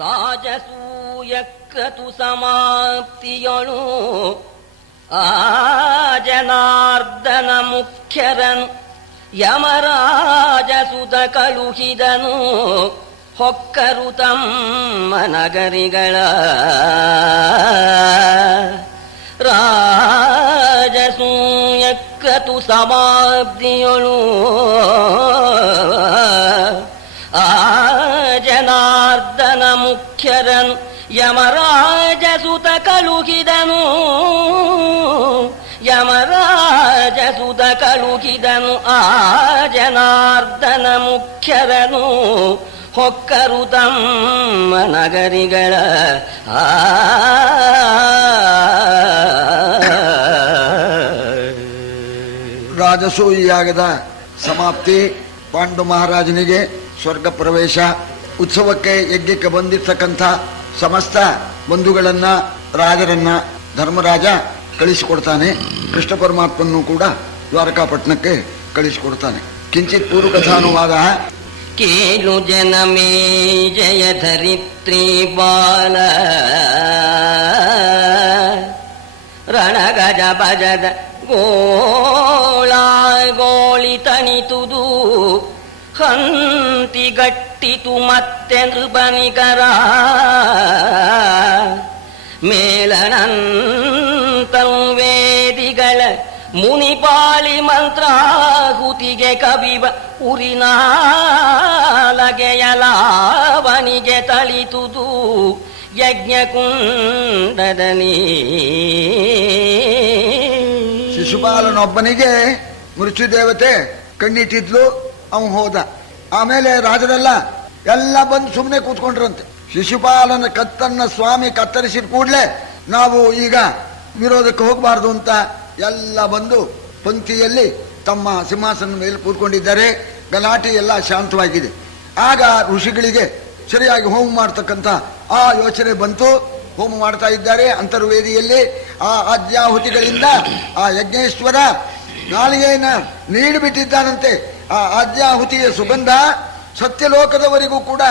ರಾಜಸೂಯ ಕ್ರತು ಸಮಾಪ್ತಿಯೊಳು ಆ ಜನಾರ್ದನ ಮುಖ್ಯರನು ಯಮರಾಜಸುತ ಕಳುಹಿದನು ಹೊಕ್ಕರು ತಮ್ಮ ನಗರಿಗಳ. ರಾಜಸೂಯ ಕ್ರತು ಸಮಾಪ್ತಿಯೊಳು ಆ ಜನಾರ್ದನ ಮುಖ್ಯರನು ಯಮರಾಜಸುತ ಕಳುಹಿದನು. ಯಮರಾಜಸುತ ಕಳುಹಿದನು ಆ ಜನಾರ್ದನ ಮುಖ್ಯರನು ಹೊಕ್ಕರು ತಮ್ಮ ನಗರಿಗಳ. ರಾಜಸೂಯಾಗದ ಸಮಾಪ್ತಿ, ಪಾಂಡು ಮಹಾರಾಜನಿಗೆ ಸ್ವರ್ಗ ಪ್ರವೇಶ, ಉತ್ಸವಕ್ಕೆ ಯಜ್ಞಕ್ಕೆ ಬಂದಿರ್ತಕ್ಕಂಥ ಸಮಸ್ತ ಬಂಧುಗಳನ್ನ ರಾಜರನ್ನ ಧರ್ಮರಾಜ ಕಳಿಸಿಕೊಡ್ತಾನೆ. ಕೃಷ್ಣ ಪರಮಾತ್ಮನ್ನು ಕೂಡ ದ್ವಾರಕಾಪಟ್ಟಣಕ್ಕೆ ಕಳಿಸಿಕೊಡ್ತಾನೆ. ಕಿಂಚಿತ್ ಪೂರ್ವಕಥಾನುವಾದ. ಕೇಳು ಜನಮೇ ಜಯ ಧರಿತ್ರಿ ಬಾಲ ರಣಗಜ ಭಜದ ಗೋಳಿ ತಣಿತುದು ಹಂತಿ ಗಟ್ಟಿತು ಮತ್ತೆ ನೃಪನಿಕರ ಮೇಲನಂತರ್ವೇದಿಗಳ ಮುನಿಪಾಳಿ ಮಂತ್ರಾಹುತಿಗೆ ಕವಿವ ಉರಿನಾಲಗೆಯಲಾವನಿಗೆ ತಳಿತುದು ಯಜ್ಞಕುಂಡದನಿ. ಶಿಶುಪಾಲನೊಬ್ಬನಿಗೆ ಮೃತ್ಯುದೇವತೆ ಕಣ್ಣಿಟ್ಟಿದ್ಲು, ಅವನು ಹೋದ. ಆಮೇಲೆ ರಾಜರೆಲ್ಲ ಎಲ್ಲ ಬಂದು ಸುಮ್ಮನೆ ಕೂತ್ಕೊಂಡ್ರಂತೆ. ಶಿಶುಪಾಲನ ಕತ್ತನ್ನ ಸ್ವಾಮಿ ಕತ್ತರಿಸಿದ ಕೂಡಲೇ ನಾವು ಈಗ ವಿರೋಧಕ್ಕೆ ಹೋಗಬಾರ್ದು ಅಂತ ಎಲ್ಲ ಬಂದು ಪಂಕ್ತಿಯಲ್ಲಿ ತಮ್ಮ ಸಿಂಹಾಸನ ಮೇಲೆ ಕೂತ್ಕೊಂಡಿದ್ದಾರೆ. ಗಲಾಟೆ ಎಲ್ಲ ಶಾಂತವಾಗಿದೆ. ಆಗ ಋಷಿಗಳಿಗೆ ಸರಿಯಾಗಿ ಹೋಮ ಮಾಡ್ತಕ್ಕಂಥ ಆ ಯೋಚನೆ ಬಂತು. ಹೋಮ ಮಾಡ್ತಾ ಇದ್ದಾರೆ ಅಂತರ್ವೇದಿಯಲ್ಲಿ. ಆ ಆಜ್ಯಾಹುತಿಗಳಿಂದ ಆ ಯಜ್ಞೇಶ್ವರ ನಾಲಿಗೆಯನ್ನು ನೀಡಿಬಿಟ್ಟಿದ್ದಾನಂತೆ. ಆ ಆಜ್ಯಾಹುತಿಯ ಸುಗಂಧ ಸತ್ಯಲೋಕದವರೆಗೂ ಕೂಡ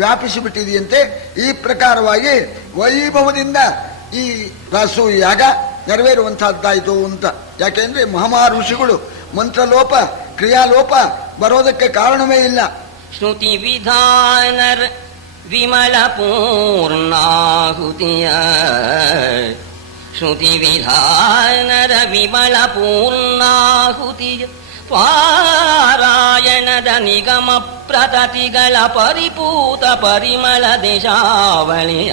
ವ್ಯಾಪಿಸಿಬಿಟ್ಟಿದೆಯಂತೆ. ಈ ಪ್ರಕಾರವಾಗಿ ವೈಭವದಿಂದ ಈ ರಾಸೂಯಾಗ ನೆರವೇರುವಂತಹದ್ದಾಯಿತು ಅಂತ. ಯಾಕೆಂದ್ರೆ ಮಹಾಮಾ ಋಷಿಗಳು ಮಂತ್ರಲೋಪ ಕ್ರಿಯಾಲೋಪ ಬರೋದಕ್ಕೆ ಕಾರಣವೇ ಇಲ್ಲ. ಶ್ರುತಿ ವಿಧಾನರ ವಿಮಲ ಪೂರ್ಣಾಹುತಿಯ ಶ್ರುತಿ ವಿಧಾನರ ವಿಮಲ ಪೂರ್ಣಾಹುತಿಯ ಪಾರಾಯಣದ ನಿಗಮ ಪ್ರತತಿಗಳ ಪರಿಪೂತ ಪರಿಮಳ ದೇಶಾವಳಿಯ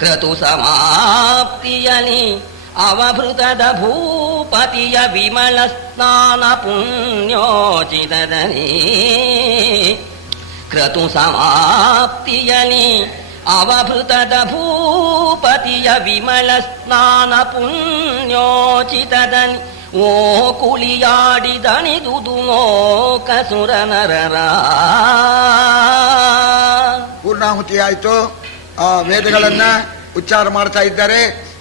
ಕ್ರತು ಸಮಾಪ್ತಿಯಲಿ ಅವಭೃತದ ಭೂಪತಿಯ ವಿಮಲ ಸ್ನಾನ ಪುಣ್ಯೋಚಿತದನಿ. ಕ್ರತು ಸಮಾಪ್ತಿಯಲಿ ಅವಭೃತದ ಭೂಪತಿಯ ವಿಮಲ ಸ್ನಾನ ಪುಣ್ಯೋಚಿತದನಿ. ಓ ಕುಳಿಯಾಡಿದಣಿದುದು ಮೋಕ ಸುರನರರ. ಪೂರ್ಣಾಹುತಿ ಆಯಿತು. ಆ ವೇದಗಳನ್ನ ಉಚ್ಚಾರ ಮಾಡ್ತಾ ಇದ್ದಾರೆ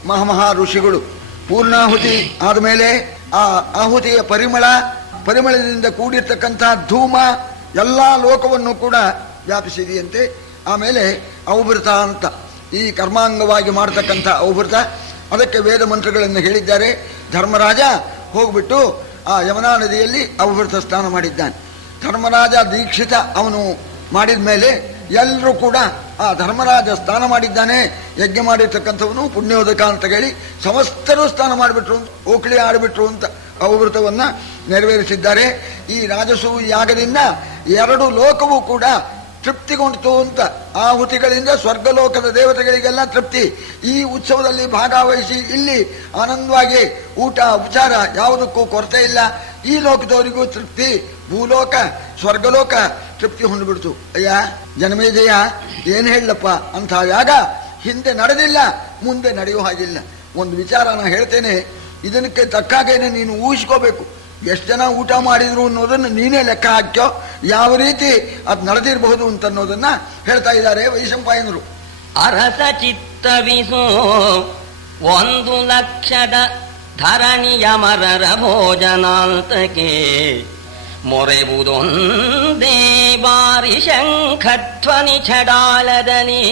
ಮಹಾಮಹಾ ಋಷಿಗಳು. ಪೂರ್ಣಾಹುತಿ ಆದಮೇಲೆ ಆ ಆಹುತಿಯ ಪರಿಮಳದಿಂದ ಕೂಡಿರ್ತಕ್ಕಂಥ ಧೂಮ ಎಲ್ಲ ಲೋಕವನ್ನು ಕೂಡ ವ್ಯಾಪಿಸಿದೆಯಂತೆ. ಆಮೇಲೆ ಔಭೃತ ಅಂತ ಈ ಕರ್ಮಾಂಗವಾಗಿ ಮಾಡತಕ್ಕಂಥ ಔಭೃತ, ಅದಕ್ಕೆ ವೇದ ಮಂತ್ರಗಳನ್ನು ಹೇಳಿದ್ದಾರೆ. ಧರ್ಮರಾಜ ಹೋಗ್ಬಿಟ್ಟು ಆ ಯಮುನಾ ನದಿಯಲ್ಲಿ ಔಭೃತ ಸ್ನಾನ ಮಾಡಿದ್ದಾನೆ. ಧರ್ಮರಾಜ ದೀಕ್ಷಿತ ಅವನು ಮಾಡಿದ ಮೇಲೆ ಎಲ್ಲರೂ ಕೂಡ ಆ ಧರ್ಮರಾಜ ಸ್ನಾನ ಮಾಡಿದ್ದಾನೆ, ಯಜ್ಞ ಮಾಡಿರ್ತಕ್ಕಂಥವನು ಪುಣ್ಯೋದಕ ಅಂತ ಹೇಳಿ ಸಮಸ್ತರು ಸ್ನಾನ ಮಾಡಿಬಿಟ್ರು, ಓಕಳಿ ಆಡಿಬಿಟ್ರು ಅಂತ ಔಭೃತವನ್ನ ನೆರವೇರಿಸಿದ್ದಾರೆ. ಈ ರಾಜಸೂಯ ಯಾಗದಿಂದ ಎರಡು ಲೋಕವೂ ಕೂಡ ತೃಪ್ತಿಗೊಂಡಿತು ಅಂತ. ಆಹುತಿಗಳಿಂದ ಸ್ವರ್ಗಲೋಕದ ದೇವತೆಗಳಿಗೆಲ್ಲ ತೃಪ್ತಿ. ಈ ಉತ್ಸವದಲ್ಲಿ ಭಾಗವಹಿಸಿ ಇಲ್ಲಿ ಆನಂದವಾಗಿ ಊಟ ಉಪಚಾರ ಯಾವುದಕ್ಕೂ ಕೊರತೆ ಇಲ್ಲ. ಈ ಲೋಕದವರಿಗೂ ತೃಪ್ತಿ, ಭೂಲೋಕ ಸ್ವರ್ಗಲೋಕ ತೃಪ್ತಿ ಹೊಂದ್ಬಿಡ್ತು. ಅಯ್ಯ ಜನಮೇಜಯ ಏನ್ ಹೇಳಪ್ಪ ಅಂತ ಯಾಗ ಹಿಂದೆ ನಡೆದಿಲ್ಲ, ಮುಂದೆ ನಡೆಯೋ ಹಾಗಿಲ್ಲ. ಒಂದು ವಿಚಾರ ನಾನು ಹೇಳ್ತೇನೆ, ಇದಕ್ಕೆ ತಕ್ಕಾಗೇನೆ ನೀನು ಊಹಿಸ್ಕೋಬೇಕು. ಎಷ್ಟು ಜನ ಊಟ ಮಾಡಿದ್ರು ಅನ್ನೋದನ್ನು ನೀನೇ ಲೆಕ್ಕ ಹಾಕ್ಯೋ, ಯಾವ ರೀತಿ ಅದು ನಡೆದಿರಬಹುದು ಅಂತ ಅನ್ನೋದನ್ನ ಹೇಳ್ತಾ ಇದ್ದಾರೆ ವೈಶಂಪಾಯನರು. ಅರಸ ಚಿತ್ತವಿಸು 1,00,000 ಧರಣಿಯ ಮರರ ಭೋಜನಾಂತಕ್ಕೆ ಮೊರೆವುದೊಂದೇ ಬಾರಿ ಶಂಖಧ್ವನಿ ಛಡಾಳದನಿ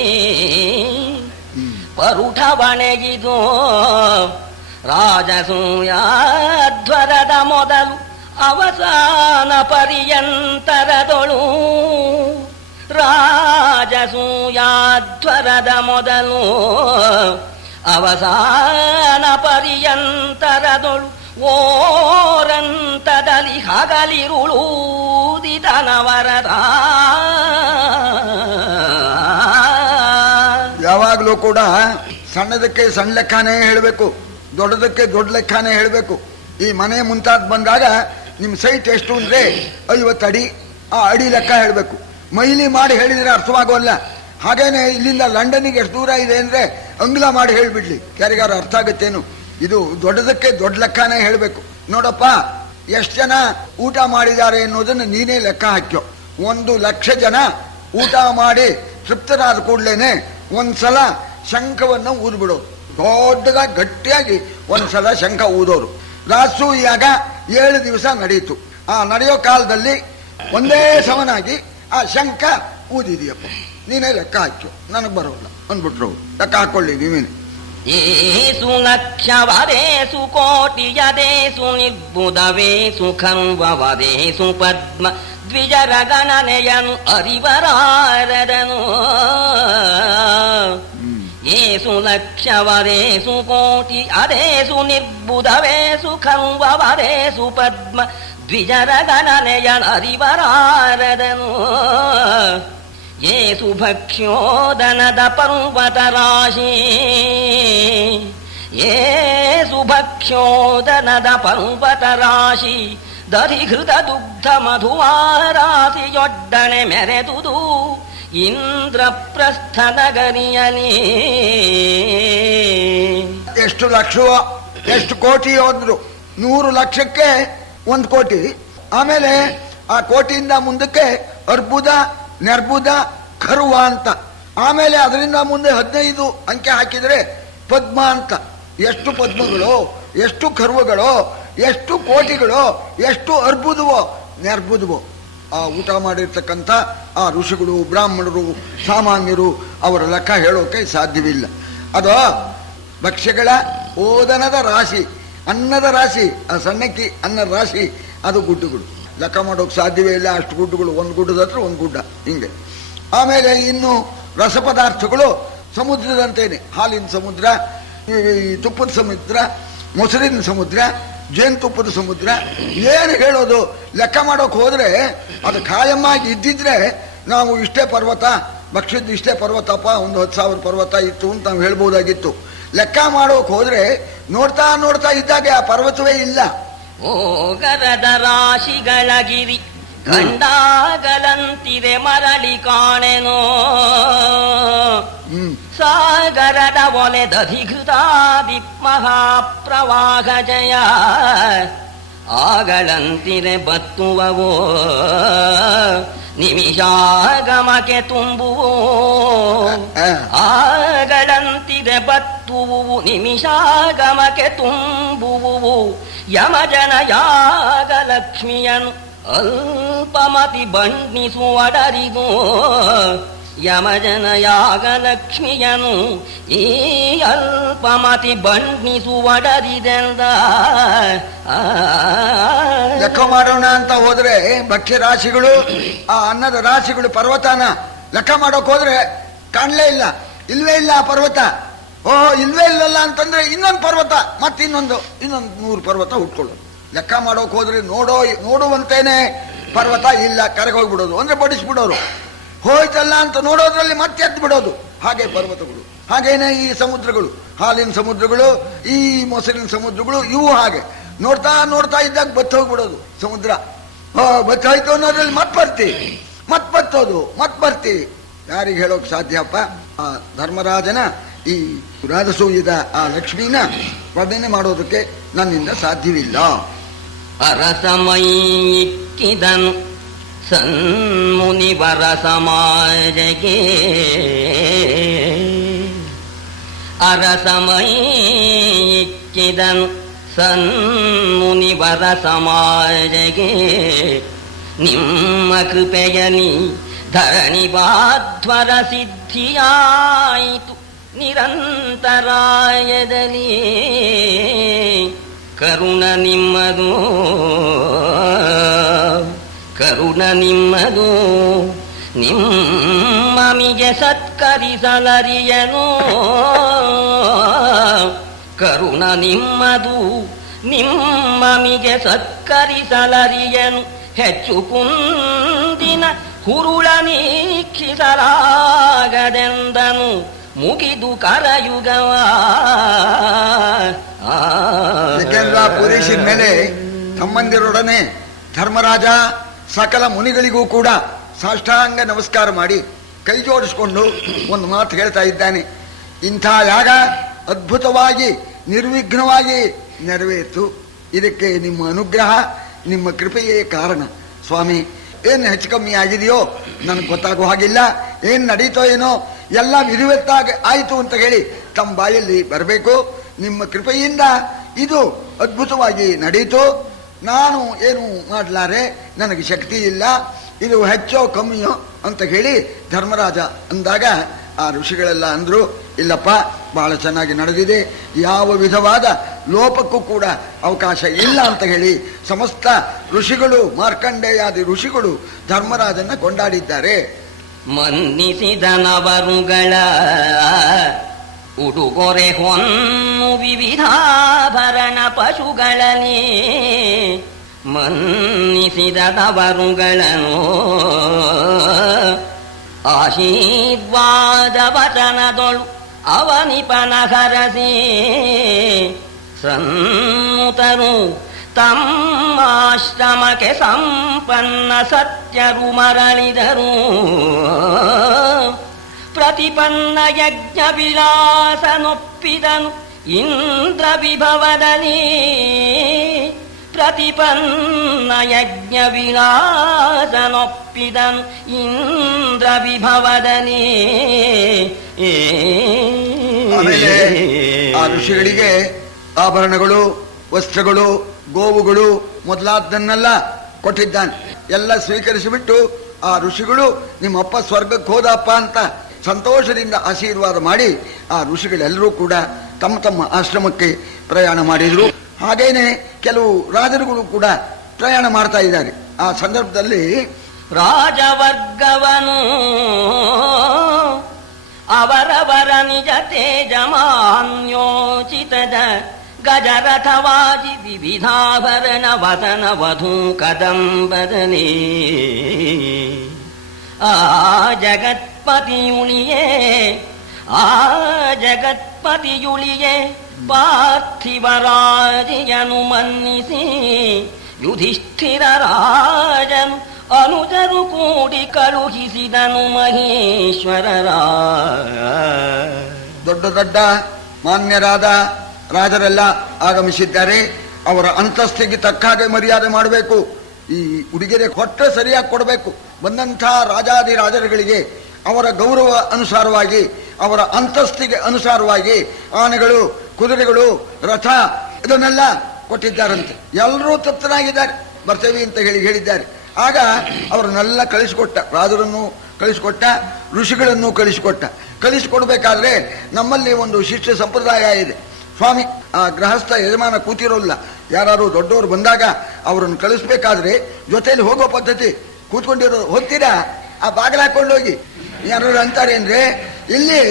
ಪರುಠವಣೆಗಿದು ರಾಜಸೂಯಾಧ್ವರದ ಮೊದಲು ಅವಸಾನ ಪರ್ಯಂತರದೊಳು ರಾಜಸೂಯಾಧ್ವರದ ಮೊದಲು ಅವಸಾನ ಪರ್ಯಂತರದೊಳು ಓರಂತದಲ್ಲಿ ಹಗಲಿರುಳೂದಿತನವರದ ಯಾವಾಗಲೂ ಕೂಡ ಸಣ್ಣದಕ್ಕೆ ಸಣ್ಣ ಲೆಕ್ಕನೇ ಹೇಳಬೇಕು, ದೊಡ್ಡದಕ್ಕೆ ದೊಡ್ಡ ಲೆಕ್ಕನೇ ಹೇಳಬೇಕು. ಈ ಮನೆ ಮುಂತಾದ ಬಂದಾಗ ನಿಮ್ಮ ಸೈಟ್ ಎಷ್ಟು ಅಂದ್ರೆ 50 ಅಡಿ, ಆ ಅಡಿ ಲೆಕ್ಕ ಹೇಳಬೇಕು. ಮೈಲಿ ಮಾಡಿ ಹೇಳಿದ್ರೆ ಅರ್ಥವಾಗೋಲ್ಲ. ಹಾಗೇನೆ ಇಲ್ಲಿಂದ ಲಂಡನ್ನಿಗೆ ಎಷ್ಟು ದೂರ ಇದೆ ಅಂದ್ರೆ ಅಂಗ್ಲ ಮಾಡಿ ಹೇಳ್ಬಿಡ್ಲಿ, ಯಾರಿಗಾರು ಅರ್ಥ ಆಗುತ್ತೇನು. ಇದು ದೊಡ್ಡದಕ್ಕೆ ದೊಡ್ಡ ಲೆಕ್ಕನೇ ಹೇಳಬೇಕು. ನೋಡಪ್ಪ, ಎಷ್ಟು ಜನ ಊಟ ಮಾಡಿದ್ದಾರೆ ಎನ್ನುವುದನ್ನು ನೀನೇ ಲೆಕ್ಕ ಹಾಕ್ಯೋ. 1,00,000 ಜನ ಊಟ ಮಾಡಿ ತೃಪ್ತರಾದ ಕೂಡ್ಲೇನೆ ಒಂದ್ಸಲ ಶಂಖವನ್ನು ಊದ್ಬಿಡೋರು. ದೊಡ್ಡದಾಗಿ ಗಟ್ಟಿಯಾಗಿ ಒಂದ್ಸಲ ಶಂಖ ಊದೋರು. ರಾಸೂಯಾಗ 7 ದಿವಸ ನಡೆಯಿತು. ಆ ನಡೆಯೋ ಕಾಲದಲ್ಲಿ ಒಂದೇ ಸಮನಾಗಿ ಆ ಶಂಖ ಊದಿದೆಯಪ್ಪ, ನೀನೇ ಲೆಕ್ಕ ಹಾಕ್ಯೋ, ನನಗೆ ಬರೋಲ್ಲ ಅಂದ್ಬಿಟ್ರು. ಲೆಕ್ಕ ಹಾಕೊಳ್ಳಿ ನೀವೇನು. ಏಸು ಲಕ್ಷವದೇಸು ಕೋಟಿಯದೇಸು ನಿರ್ಬುಧವೇಸು ಖಂವವದೇಸು ಪದ್ಮ ದ್ವಿಜರ ಗಣನೆಯನು ಅರಿವರಾರದನು. ಏಸು ಲಕ್ಷವದೇಸು ಕೋಟಿ ಅದೇಸು ನಿರ್ಬುಧವೇಸು ಖಂವವದೇಸು ಪದ್ಮ ದ್ವಿಜರ ಗಣನೆಯನು ಅರಿವರಾರದನು. ಏಸು ಭಕ್ಷ್ಯೋದನದ ಪರ್ವತ ರಾಶಿ, ಏಸು ಭಕ್ಷ್ಯೋದನದ ಪರ್ವತ ರಾಶಿ ದಧಿಘೃತ ದುಗ್ಧ ಮಧುವಾರಾಸಿಯೊಡ್ಡನೆ ಮೆರೆದುದು ಇಂದ್ರಪ್ರಸ್ಥ ನಗರಿಯಲಿ. ಎಷ್ಟು ಲಕ್ಷವೋ ಎಷ್ಟು ಕೋಟಿ ಹೋದ್ರು, 100 ಲಕ್ಷಕ್ಕೆ 1 ಕೋಟಿ. ಆಮೇಲೆ ಆ ಕೋಟಿಯಿಂದ ಮುಂದಕ್ಕೆ ಅರ್ಬುದ, ನೆರ್ಬುದ, ಖರ್ವ ಅಂತ. ಆಮೇಲೆ ಅದರಿಂದ ಮುಂದೆ 15 ಅಂಕೆ ಹಾಕಿದ್ರೆ ಪದ್ಮ ಅಂತ. ಎಷ್ಟು ಪದ್ಮಗಳು, ಎಷ್ಟು ಖರ್ವಗಳು, ಎಷ್ಟು ಕೋಟಿಗಳು, ಎಷ್ಟು ಅರ್ಬುದವೋ ನೆರ್ಬುದವೋ. ಆ ಊಟ ಮಾಡಿರ್ತಕ್ಕಂಥ ಆ ಋಷಿಗಳು, ಬ್ರಾಹ್ಮಣರು, ಸಾಮಾನ್ಯರು ಅವರ ಲೆಕ್ಕ ಹೇಳೋಕೆ ಸಾಧ್ಯವಿಲ್ಲ. ಅದು ಭಕ್ಷ್ಯಗಳ ಓದನದ ರಾಶಿ, ಅನ್ನದ ರಾಶಿ, ಆ ಸಣ್ಣಕ್ಕಿ ಅನ್ನದ ರಾಶಿ, ಅದು ಗುಡ್ಡುಗಳು. ಲೆಕ್ಕ ಮಾಡೋಕೆ ಸಾಧ್ಯವೇ ಇಲ್ಲ ಅಷ್ಟು ಗುಡ್ಡುಗಳು. 1 ಗುಡ್ಡದ ಹತ್ರ 1 ಗುಡ್ಡ ಹಿಂಗೆ. ಆಮೇಲೆ ಇನ್ನು ರಸಪದಾರ್ಥಗಳು ಸಮುದ್ರದಂತೇನೆ. ಹಾಲಿನ ಸಮುದ್ರ, ಈ ತುಪ್ಪದ ಸಮುದ್ರ, ಮೊಸರಿನ ಸಮುದ್ರ, ಜೇನುತುಪ್ಪದ ಸಮುದ್ರ. ಏನು ಹೇಳೋದು, ಲೆಕ್ಕ ಮಾಡೋಕೆ ಹೋದ್ರೆ ಅದು ಖಾಯಮ್ಮಾಗಿ ಇದ್ದಿದ್ರೆ ನಾವು ಇಷ್ಟೇ ಪರ್ವತ ಭಕ್ಷಿದ್ದು, ಇಷ್ಟೇ ಪರ್ವತಪ್ಪ, ಒಂದು 10,000 ಪರ್ವತ ಇತ್ತು ಅಂತ ನಾವು ಹೇಳ್ಬೋದಾಗಿತ್ತು. ಲೆಕ್ಕ ಮಾಡೋಕೆ ಹೋದ್ರೆ ನೋಡ್ತಾ ನೋಡ್ತಾ ಇದ್ದಾಗೆ ಆ ಪರ್ವತವೇ ಇಲ್ಲ. ಓಗರದ ರಾಶಿಗಳಗಿರಿ ಕಂಡಾಗಲಂತಿದೆ ಮರಳಿ ಕಾಣೆನೋ. ಸಾಗರದ ಒಲೆ ದಧಿಘೃತಾದಿ ಮಹಾಪ್ರವಾಹ ಜಯ ಆಗಳಂತಿರೆ ಬತ್ತುವವೋ ನಿಮಿಷಾಗಮಕ್ಕೆ ತುಂಬುವು. ಆಗಳಂತಿದೆ ಬತ್ತುವು ನಿಮಿಷಾಗಮಕ್ಕೆ ತುಂಬುವು. ಯಮಜನ ಯಾಗ ಲಕ್ಷ್ಮಿಯನು ಅಲ್ಪಮತಿ ಬಣ್ಣಿಸುವಡರಿಗೂ. ಯಮಜನ ಯಾಗ ಲಕ್ಷ್ಮಿಯನು ಈ ಅಲ್ಪಮತಿ ಬಣ್ಣಿಸುವಡರಿದೆಂದ. ಲೆಕ್ಕ ಮಾಡೋಣ ಅಂತ ಹೋದ್ರೆ ಭಕ್ಷ್ಯ ರಾಶಿಗಳು, ಆ ಅನ್ನದ ರಾಶಿಗಳು ಪರ್ವತನ ಲೆಕ್ಕ ಮಾಡೋಕೆ ಹೋದ್ರೆ ಕಾಣಲೇ ಇಲ್ಲ, ಇಲ್ವೇ ಇಲ್ಲ ಆ ಪರ್ವತ. ಓಹೋ, ಇಲ್ವೇ ಇಲ್ಲಲ್ಲ ಅಂತಂದ್ರೆ ಇನ್ನೊಂದು ಪರ್ವತ, ಮತ್ತೆ ಇನ್ನೊಂದು 100 ಪರ್ವತ ಹುಟ್ಕೊಳ್ಳೋದು. ಲೆಕ್ಕ ಮಾಡೋಕೆ ಹೋದ್ರೆ ನೋಡುವಂತೇನೆ ಪರ್ವತ ಇಲ್ಲ, ಕರಗೋಗ್ಬಿಡೋದು ಅಂದ್ರೆ ಬಡಿಸ್ಬಿಡೋರು. ಹೋಯ್ತಲ್ಲ ಅಂತ ನೋಡೋದ್ರಲ್ಲಿ ಮತ್ತೆ ಎದ್ದು ಬಿಡೋದು. ಹಾಗೆ ಪರ್ವತಗಳು, ಹಾಗೇನೆ ಈ ಸಮುದ್ರಗಳು, ಹಾಲಿನ ಸಮುದ್ರಗಳು, ಈ ಮೊಸರಿನ ಸಮುದ್ರಗಳು, ಇವು ಹಾಗೆ ನೋಡ್ತಾ ನೋಡ್ತಾ ಇದ್ದಾಗ ಬತ್ತ ಹೋಗ್ಬಿಡೋದು ಸಮುದ್ರ. ಬತ್ತ ಹೋಯ್ತು ಅನ್ನೋದ್ರಲ್ಲಿ ಮತ್ ಬತ್ತೋದು, ಮತ್ ಬರ್ತಿ. ಯಾರಿಗೆ ಹೇಳೋಕ್ ಸಾಧ್ಯಪ್ಪ? ಆ ಧರ್ಮರಾಜನ ಈ ರಾಜಸೂಯದ ಆ ಲಕ್ಷ್ಮೀನ ವರ್ಣನೆ ಮಾಡೋದಕ್ಕೆ ನನ್ನಿಂದ ಸಾಧ್ಯವಿಲ್ಲ. ಅರಸಮೈಕ್ಕಿದನು ಸನ್ಮುನಿವರ ಸಮಾಜಗೆ, ಅರಸಮೈಕ್ಕಿದನು ಸನ್ಮುನಿವರ ಸಮಾಜಗೆ. ನಿಮ್ಮ ಕೃಪೆಯಲಿ ಧರಣಿ ಬಾಧ್ವರ ಸಿದ್ಧಿಯಾಯಿತು ನಿರಂತರಾಯದಲ್ಲಿ. ಕರುಣ ನಿಮ್ಮದು ಕರುಣ ನಿಮ್ಮದು ನಿಮ್ಮಮಿಗೆ ಸತ್ಕರಿಸಲರಿಯನು. ಕರುಣ ನಿಮ್ಮದು ನಿಮ್ಮಮಿಗೆ ಸತ್ಕರಿಸಲರಿಯನು. ಹೆಚ್ಚು ಕುಂದಿನ ಹುರುಳ ನೀಕ್ಷಿಸಲಾಗದೆಂದನು ಮುಗಿದು ಕರಯುಗವ. ಪುರೀಶಿನ ಮೇಲೆ ತಮ್ಮಂದಿರೊಡನೆ ಧರ್ಮರಾಜ ಸಕಲ ಮುನಿಗಳಿಗೂ ಕೂಡ ಸಾಷ್ಟಾಂಗ ನಮಸ್ಕಾರ ಮಾಡಿ ಕೈ ಜೋಡಿಸಿಕೊಂಡು ಒಂದು ಮಾತು ಹೇಳ್ತಾ ಇದ್ದಾನೆ. ಇಂಥ ಯಾಗ ಅದ್ಭುತವಾಗಿ ನಿರ್ವಿಘ್ನವಾಗಿ ನೆರವೇರಿತು. ಇದಕ್ಕೆ ನಿಮ್ಮ ಅನುಗ್ರಹ ನಿಮ್ಮ ಕೃಪೆಯೇ ಕಾರಣ ಸ್ವಾಮಿ. ಏನು ಹೆಚ್ಚು ಕಮ್ಮಿ ಆಗಿದೆಯೋ ನನಗೆ ಗೊತ್ತಾಗುವ ಹಾಗಿಲ್ಲ. ಏನು ನಡೀತೋ ಏನೋ ಎಲ್ಲ ವಿಧಿವತ್ತಾಗಿ ಆಯಿತು ಅಂತ ಹೇಳಿ ತಮ್ಮ ಬಾಯಲ್ಲಿ ಬರಬೇಕು. ನಿಮ್ಮ ಕೃಪೆಯಿಂದ ಇದು ಅದ್ಭುತವಾಗಿ ನಡೀತು. ನಾನು ಏನು ಮಾಡಲಾರೆ, ನನಗೆ ಶಕ್ತಿ ಇಲ್ಲ, ಇದು ಹೆಚ್ಚೋ ಕಮ್ಮಿಯೋ ಅಂತ ಹೇಳಿ ಧರ್ಮರಾಜ ಅಂದಾಗ ಆ ಋಷಿಗಳೆಲ್ಲ ಅಂದ್ರು, ಇಲ್ಲಪ್ಪ ಬಹಳ ಚೆನ್ನಾಗಿ ನಡೆದಿದೆ, ಯಾವ ವಿಧವಾದ ಲೋಪಕ್ಕೂ ಕೂಡ ಅವಕಾಶ ಇಲ್ಲ ಅಂತ ಹೇಳಿ ಸಮಸ್ತ ಋಷಿಗಳು ಮಾರ್ಕಂಡೇಯಾದಿ ಋಷಿಗಳು ಧರ್ಮರಾಜನ್ನ ಕೊಂಡಾಡಿದ್ದಾರೆ. ಮನ್ನಿಸಿದನವರುಗಳ ಉಡುಗೊರೆ ಹೊನ್ನು ವಿವಿಧಾಭರಣ ಪಶುಗಳಲ್ಲಿ ಮನ್ನಿಸಿದವರುಗಳನ್ನು ಆಶೀರ್ವಾದ ವಚನದೊಳು ಅವನಿಪನ ಹರಸಿ ಸನ್ನುತರು ತಮ್ಮಾಶ್ರಮಕ್ಕೆ ಸಂಪನ್ನ ಸತ್ಯರು ಮರಳಿದರು. ಪ್ರತಿಪನ್ನ ಯಜ್ಞ ವಿಲಾಸನೊಪ್ಪಿದನು ಇಂದ್ರ ವಿಭವದಲ್ಲಿ. ಪ್ರತಿಪನ್ನ ಯಜ್ಞ ವಿಲಾಸನೊಪ್ಪಿದನು ಇಂದ್ರ ವಿಭವದಲ್ಲಿ. ಆ ಋಷಿಗಳಿಗೆ ಆಭರಣಗಳು, ವಸ್ತ್ರಗಳು, ಗೋವುಗಳು ಮೊದಲಾದ್ದನ್ನೆಲ್ಲ ಕೊಟ್ಟಿದ್ದಾನೆ. ಎಲ್ಲ ಸ್ವೀಕರಿಸಿಬಿಟ್ಟು ಆ ಋಷಿಗಳು ನಿಮ್ಮಪ್ಪ ಸ್ವರ್ಗಕ್ಕೆ ಹೋದಪ್ಪ ಅಂತ ಸಂತೋಷದಿಂದ ಆಶೀರ್ವಾದ ಮಾಡಿ ಆ ಋಷಿಗಳೆಲ್ಲರೂ ಕೂಡ ತಮ್ಮ ತಮ್ಮ ಆಶ್ರಮಕ್ಕೆ ಪ್ರಯಾಣ ಮಾಡಿದರು. ಹಾಗೇನೆ ಕೆಲವು ರಾಜರುಗಳು ಕೂಡ ಪ್ರಯಾಣ ಮಾಡ್ತಾ ಇದ್ದಾರೆ. ಆ ಸಂದರ್ಭದಲ್ಲಿ ರಾಜವರ್ಗವನು ಅವರವರ ನಿಜ ತೇಜಮಾನ್ಯೋಚಿತದ ಗಜರಥವಾಜಿ ವಿವಿಧಾಭರಣ ವಸನ ವಧೂ ಕದಂಬದನೇ. ಆ ಜಗತ್ಪತಿಯುಳಿಯೇ ಪಾರ್ಥಿವರಾಜಿಯನು ಮನ್ನಿಸಿ ಯುಧಿಷ್ಠಿರ ರಾಜನು ಅನುಜರು ಕೂಡಿ ಕಳುಹಿಸಿದನು ಮಹೇಶ್ವರರ. ದೊಡ್ಡ ದೊಡ್ಡ ಮಾನ್ಯರಾದ ರಾಜರೆಲ್ಲ ಆಗಮಿಸಿದ್ದಾರೆ. ಅವರ ಅಂತಸ್ತಿಗೆ ತಕ್ಕ ಹಾಗೆ ಮರ್ಯಾದೆ ಮಾಡಬೇಕು. ಈ ಉಡುಗೊರೆ ಕೊಟ್ಟರೆ ಸರಿಯಾಗಿ ಕೊಡಬೇಕು. ಬಂದಂಥ ರಾಜಾದಿ ರಾಜರುಗಳಿಗೆ ಅವರ ಗೌರವ ಅನುಸಾರವಾಗಿ, ಅವರ ಅಂತಸ್ತಿಗೆ ಅನುಸಾರವಾಗಿ ಆನೆಗಳು, ಕುದುರೆಗಳು, ರಥ ಇದನ್ನೆಲ್ಲ ಕೊಟ್ಟಿದ್ದಾರಂತೆ. ಎಲ್ಲರೂ ತೃಪ್ತರಾಗಿದ್ದಾರೆ. ಬರ್ತೇವೆ ಅಂತ ಹೇಳಿದ್ದಾರೆ. ಆಗ ಅವರನ್ನೆಲ್ಲ ಕಳಿಸಿಕೊಟ್ಟ, ರಾಜರನ್ನು ಕಳಿಸಿಕೊಟ್ಟ, ಋಷಿಗಳನ್ನು ಕಳಿಸಿಕೊಡ್ಬೇಕಾದ್ರೆ ನಮ್ಮಲ್ಲಿ ಒಂದು ಶಿಷ್ಯ ಸಂಪ್ರದಾಯ ಇದೆ ಸ್ವಾಮಿ. ಆ ಗೃಹಸ್ಥ ಯಜಮಾನ ಕೂತಿರೋಲ್ಲ, ಯಾರು ದೊಡ್ಡವರು ಬಂದಾಗ ಅವರನ್ನು ಕಳಿಸ್ಬೇಕಾದ್ರೆ ಜೊತೆಯಲ್ಲಿ ಹೋಗೋ ಪದ್ಧತಿ. ಕೂತ್ಕೊಂಡಿರೋ ಹೋಗ್ತೀರಾ, ಆ ಬಾಗಿಲು ಹಾಕೊಂಡೋಗಿ. ಯಾರು ಅಂತಾರೆ ಅಂದ್ರೆ, ಇಲ್ಲಿ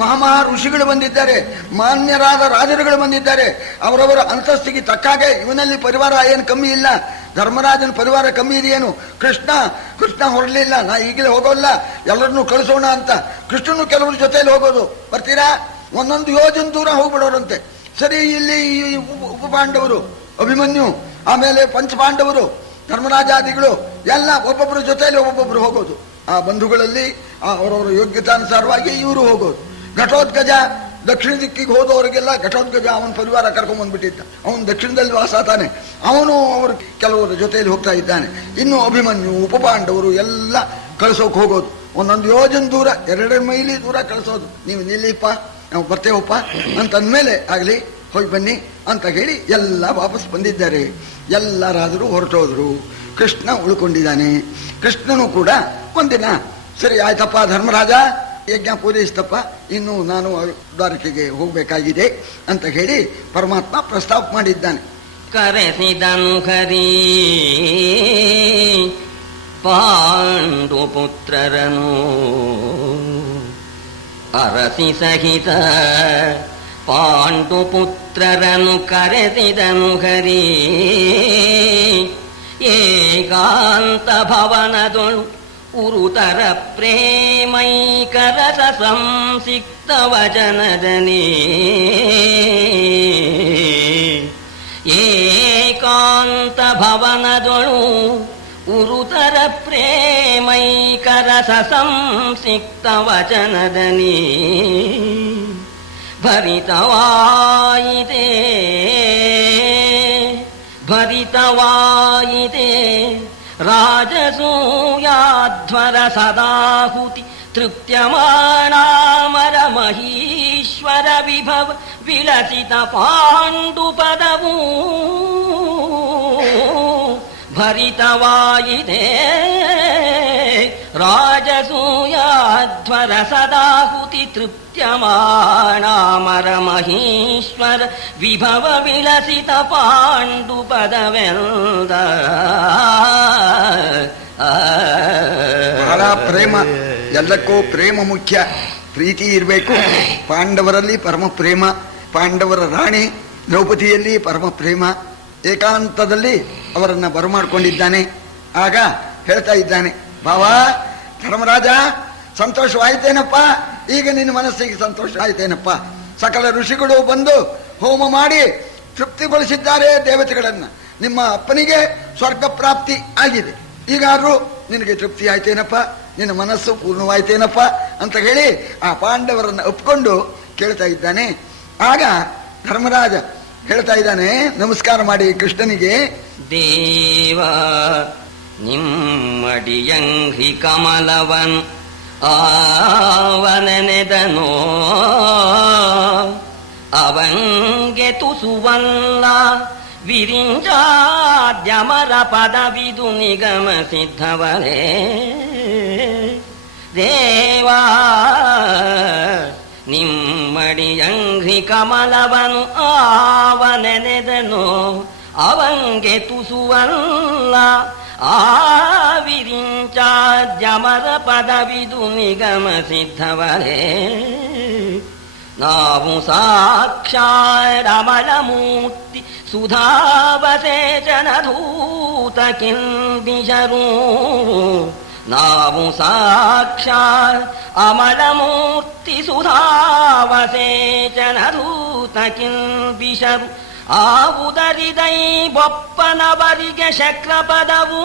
ಮಹಾ ಋಷಿಗಳು ಬಂದಿದ್ದಾರೆ, ಮಾನ್ಯರಾದ ರಾಜರುಗಳು ಬಂದಿದ್ದಾರೆ, ಅವರವರ ಅಂತಸ್ತಿಗೆ ತಕ್ಕಾಗೆ ಇವನಲ್ಲಿ ಪರಿವಾರ ಏನು ಕಮ್ಮಿ ಇಲ್ಲ, ಧರ್ಮರಾಜನ ಪರಿವಾರ ಕಮ್ಮಿ ಇದೆಯೇನು, ಕೃಷ್ಣ ಹೊರಲಿಲ್ಲ, ನಾ ಈಗಲೇ ಹೋಗೋಲ್ಲ, ಎಲ್ಲರನ್ನೂ ಕಳಿಸೋಣ ಅಂತ ಕೃಷ್ಣನು ಕೆಲವ್ರ ಜೊತೆಯಲ್ಲಿ ಹೋಗೋದು. ಬರ್ತೀರಾ? ಒಂದೊಂದು ಯೋಜನೆ ದೂರ ಹೋಗ್ಬಿಡೋರಂತೆ. ಸರಿ, ಇಲ್ಲಿ ಉಪಪಾಂಡವರು, ಅಭಿಮನ್ಯು, ಆಮೇಲೆ ಪಂಚಪಾಂಡವರು, ಧರ್ಮರಾಜಾದಿಗಳು ಎಲ್ಲ ಒಬ್ಬೊಬ್ಬರ ಜೊತೆಯಲ್ಲಿ ಒಬ್ಬೊಬ್ಬರು ಹೋಗೋದು. ಆ ಬಂಧುಗಳಲ್ಲಿ ಅವರವರ ಯೋಗ್ಯತಾನುಸಾರವಾಗಿ ಇವರು ಹೋಗೋದು. ಘಟೋತ್ಕಜ ದಕ್ಷಿಣ ದಿಕ್ಕಿಗೆ ಹೋದವರಿಗೆಲ್ಲ ಘಟೋತ್ಕಜ ಅವನ ಪರಿವಾರ ಕರ್ಕೊಂಡ್ ಬಂದ್ಬಿಟ್ಟಿದ್ದ. ಅವನು ದಕ್ಷಿಣದಲ್ಲಿ ವಾಸ ತಾನೆ, ಅವನು ಅವರು ಕೆಲವರ ಜೊತೆಯಲ್ಲಿ ಹೋಗ್ತಾ ಇದ್ದಾನೆ. ಇನ್ನು ಅಭಿಮನ್ಯು, ಉಪಪಾಂಡವರು ಎಲ್ಲ ಕಳಿಸೋಕೆ ಹೋಗೋದು. ಒಂದೊಂದು ಯೋಜನೆ ದೂರ, 2 ಮೈಲಿ ದೂರ ಕಳಿಸೋದು. ನೀವು ನಿಲ್ಲಿಪ್ಪ, ನಾವು ಬರ್ತೇವಪ್ಪ ಅಂತಂದ್ಮೇಲೆ ಆಗಲಿ ಹೋಗಿ ಬನ್ನಿ ಅಂತ ಹೇಳಿ ಎಲ್ಲ ವಾಪಸ್ ಬಂದಿದ್ದಾರೆ. ಎಲ್ಲ ರಾಜರು ಹೊರಟೋದ್ರು. ಕೃಷ್ಣ ಉಳ್ಕೊಂಡಿದ್ದಾನೆ. ಕೃಷ್ಣನು ಕೂಡ ಒಂದಿನ ಸರಿ ಆಯ್ತಪ್ಪ ಧರ್ಮರಾಜ, ಯಜ್ಞ ಪೂರೈಸ್ತಪ್ಪ, ಇನ್ನು ನಾನು ದ್ವಾರಕೆಗೆ ಹೋಗಬೇಕಾಗಿದೆ ಅಂತ ಹೇಳಿ ಪರಮಾತ್ಮ ಪ್ರಸ್ತಾಪ ಮಾಡಿದ್ದಾನೆ. ಕರೆಸಿದನು ಹರಿ ಪಾಂಡು ಪುತ್ರರನು ಅರಸಿ ಸಹಿತ ಪಾಂಡು ಪುತ್ರರನು ಕರೆಸಿದನು ಹರಿ ಏಕಾಂತ ಭವನದೊಳು ಉರುತರ ಪ್ರೇಮೈಕರಸ ಸಂಸಿಕ್ತ ವಚನದನೇ ಏಕಾಂತ ಭವನದೊಳು ಉರುತರ ಪ್ರೇಮೈಕರಸ ಸಂಸಿಕ್ತ ವಚನದನೇ ಭರಿತವಾಯಿತೆ ಭರಿತವಾಯಿತೆ ರಾಜಸೂಯಾಧ್ವರ ಸದಾಹುತಿ ತೃಪ್ಯಮಾಣಾಮರ ಮಹೀಶ್ವರ ವಿಭವ ವಿಲಸಿತ ಪಾಂಡು ಪದವೂ ಭರಿತವಾಯಿತೆ ರಾಜಸೂಯಾಧ್ವರ ಸದಾಹುತಿ ತೃಪ್ಯಮಾಣಾಮರ ಮಹೀಶ್ವರ ವಿಭವ ವಿಲಸಿತ ಪಾಂಡು ಪದವೆಂದ ಬಹಳ ಪ್ರೇಮ, ಎಲ್ಲಕ್ಕೂ ಪ್ರೇಮ ಮುಖ್ಯ, ಪ್ರೀತಿ ಇರಬೇಕು. ಪಾಂಡವರಲ್ಲಿ ಪರಮ ಪ್ರೇಮ, ಪಾಂಡವರ ರಾಣಿ ದ್ರೌಪದಿಯಲ್ಲಿ ಪರಮ ಪ್ರೇಮ, ಏಕಾಂತದಲ್ಲಿ ಅವರನ್ನ ಬರಮಾಡ್ಕೊಂಡಿದ್ದಾನೆ. ಆಗ ಹೇಳ್ತಾ ಇದ್ದಾನೆ, ಬಾವಾ ಧರ್ಮರಾಜ, ಸಂತೋಷವಾಯಿತೇನಪ್ಪ, ಈಗ ನಿನ್ನ ಮನಸ್ಸಿಗೆ ಸಂತೋಷ ಆಯ್ತೇನಪ್ಪ. ಸಕಲ ಋಷಿಗಳು ಬಂದು ಹೋಮ ಮಾಡಿ ತೃಪ್ತಿಗೊಳಿಸಿದ್ದಾರೆ ದೇವತೆಗಳನ್ನ. ನಿಮ್ಮ ಅಪ್ಪನಿಗೆ ಸ್ವರ್ಗ ಪ್ರಾಪ್ತಿ ಆಗಿದೆ, ಈಗಾದ್ರೂ ನಿನಗೆ ತೃಪ್ತಿ ಆಯ್ತೇನಪ್ಪ, ನಿನ್ನ ಮನಸ್ಸು ಪೂರ್ಣವಾಯ್ತೇನಪ್ಪ ಅಂತ ಹೇಳಿ ಆ ಪಾಂಡವರನ್ನ ಒಪ್ಕೊಂಡು ಕೇಳ್ತಾ ಇದ್ದಾನೆ. ಆಗ ಧರ್ಮರಾಜ ಹೇಳ್ತಾ ಇದ್ದಾನೆ, ನಮಸ್ಕಾರ ಮಾಡಿ ಕೃಷ್ಣನಿಗೆ. ದೇವ ನಿಮ್ಮಡಿಯಂಘ್ರಿ ಕಮಲವನ್ ಆವನೆದನೋ ಅವಂಗೆ ತುಸುವಲ್ಲ ವಿರಿಂಚಾದ್ಯಮರ ಪದವಿದು ನಿಗಮ ಸಿದ್ಧವರೇ. ದೇವಾ ನಿಮ್ಮಡಿಯಂಘ್ರಿ ಕಮಲವನು ಆವನೆದನೋ ಅವಂಗೆ ತುಸುವಲ್ಲ ಆವಿರಿಂಚಾದ್ಯಮರ ಪದವಿದು ನಿಗಮ ಸಿದ್ಧವರೇ. ನಾವು ಸಾಕ್ಷಾರಮಲ ಮೂರ್ತಿ ಸುಧಾವಸೇಚನ ಧೂತ ಕಿಲ್ಬಿಷರು. ನಾವು ಸಾಕ್ಷಾತ್ ಅಮಲ ಮೂರ್ತಿ ಸುಧಾವಸೇಚನ ಧೂತ ಕಿಲ್ಬಿಷರು. ಆವುದರಿದೈ ಬೊಪ್ಪನವರಿಗೆ ಶಕ್ರ ಪದವು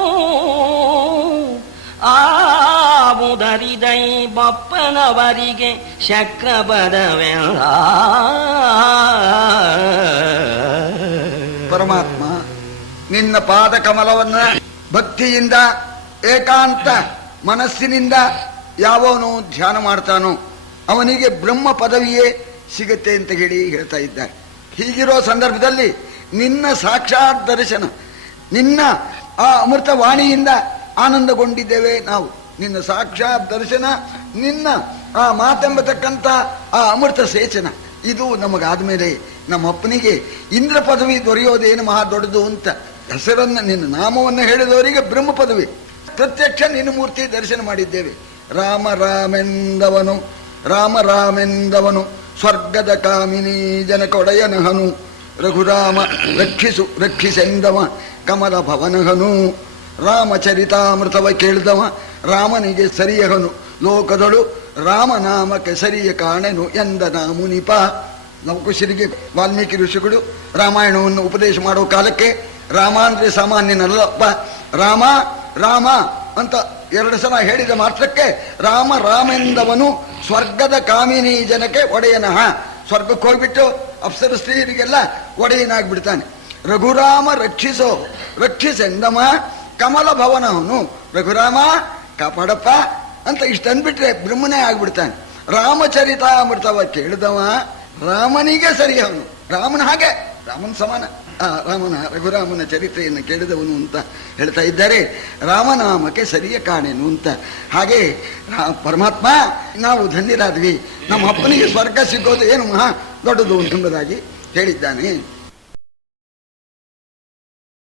ಆವುದರಿದೈ ಬೊಪ್ಪನವರಿಗೆ ಶಕ್ರ ಪದವೆಲ್ಲ. ಪರಮಾತ್ಮ ನಿನ್ನ ಪಾದ ಕಮಲವನ್ನ ಭಕ್ತಿಯಿಂದ ಏಕಾಂತ ಮನಸ್ಸಿನಿಂದ ಯಾವನು ಧ್ಯಾನ ಮಾಡ್ತಾನೋ ಅವನಿಗೆ ಬ್ರಹ್ಮ ಪದವಿಯೇ ಸಿಗುತ್ತೆ ಅಂತ ಹೇಳಿ ಹೇಳ್ತಾ ಇದ್ದಾರೆ. ಹೀಗಿರೋ ಸಂದರ್ಭದಲ್ಲಿ ನಿನ್ನ ಸಾಕ್ಷಾತ್ ದರ್ಶನ, ನಿನ್ನ ಆ ಅಮೃತ ವಾಣಿಯಿಂದ ಆನಂದಗೊಂಡಿದ್ದೇವೆ ನಾವು. ನಿನ್ನ ಸಾಕ್ಷಾತ್ ದರ್ಶನ, ನಿನ್ನ ಆ ಮಾತೆಂಬತಕ್ಕಂಥ ಆ ಅಮೃತ ಸೇಚನ, ಇದು ನಮಗಾದ ಮೇಲೆ ನಮ್ಮ ಅಪ್ಪನಿಗೆ ಇಂದ್ರ ಪದವಿ ದೊರೆಯೋದೇನು ಮಹಾ ದೊಡ್ಡದು ಅಂತ ಹೆಸರನ್ನ, ನಿನ್ನ ನಾಮವನ್ನು ಹೇಳಿದವರಿಗೆ ಬ್ರಹ್ಮ ಪದವಿ. ಪ್ರತ್ಯಕ್ಷ ನಿನ್ನ ಮೂರ್ತಿ ದರ್ಶನ ಮಾಡಿದ್ದೇವೆ. ರಾಮ ರಾಮೆಂದವನು, ರಾಮ ರಾಮೆಂದವನು ಸ್ವರ್ಗದ ಕಾಮಿನಿ ಜನಕೊಡೆಯನಹನು. ರಘುರಾಮ ರಕ್ಷಿಸು ರಕ್ಷಿಸೆಂದವ ಕಮಲ ಭವನಹನು. ರಾಮಚರಿತಾಮೃತವ ಕೇಳಿದವ ರಾಮನಿಗೆ ಸರಿಯಹನು. ಲೋಕದಳು ರಾಮನಾಮಕ್ಕೆ ಸರಿಯ ಕಾಣೆನು ಎಂದನ ಮುನಿಪ. ನವಕುಶರಿಗೆ ವಾಲ್ಮೀಕಿ ಋಷಿಗಳು ರಾಮಾಯಣವನ್ನು ಉಪದೇಶ ಮಾಡೋ ಕಾಲಕ್ಕೆ ರಾಮ ಅಂದ್ರೆ ಸಾಮಾನ್ಯನಲ್ಲಪ್ಪ, ರಾಮ ರಾಮ ಅಂತ 2 ಸಲ ಹೇಳಿದ ಮಾತ್ರಕ್ಕೆ ರಾಮ ರಾಮೆಂದವನು ಸ್ವರ್ಗದ ಕಾಮಿನಿ ಜನಕ್ಕೆ ಒಡೆಯನಹ. ಸ್ವರ್ಗಕ್ಕೆ ಹೋಗ್ಬಿಟ್ಟು ಅಪ್ಸರ ಸ್ತ್ರೀಯರಿಗೆಲ್ಲ ಒಡೆಯನಾಗ್ಬಿಡ್ತಾನೆ. ರಘುರಾಮ ರಕ್ಷಿಸೋ ರಕ್ಷಿಸೆಂದಮ ಕಮಲ ಭವನವನು. ರಘುರಾಮ ಕಾಪಾಡಪ್ಪ ಅಂತ ಇಷ್ಟ ಅಂದ್ಬಿಟ್ರೆ ಬ್ರಹ್ಮನೇ ಆಗ್ಬಿಡ್ತಾನೆ. ರಾಮಚರಿತಾಮೃತವ ಕೇಳಿದವ ರಾಮನಿಗೆ ಸರಿಯವನು. ರಾಮನ ಹಾಗೆ, ರಾಮನ ಸಮಾನ. ಆ ರಾಮನ ರಘುರಾಮನ ಚರಿತ್ರೆಯನ್ನು ಕೇಳಿದವನು ಅಂತ ಹೇಳ್ತಾ ಇದ್ದಾರೆ. ರಾಮನಾಮಕ್ಕೆ ಸರಿಯ ಕಾಣೆನು ಅಂತ. ಹಾಗೆ ಪರಮಾತ್ಮ ನಾವು ಧನ್ಯರಾದ್ವಿ, ನಮ್ಮ ಅಪ್ಪನಿಗೆ ಸ್ವರ್ಗ ಸಿಗೋದು ಏನು ಮಹಾ ದೊಡ್ಡದು ಎಂಬುದಾಗಿ ಹೇಳಿದ್ದಾನೆ.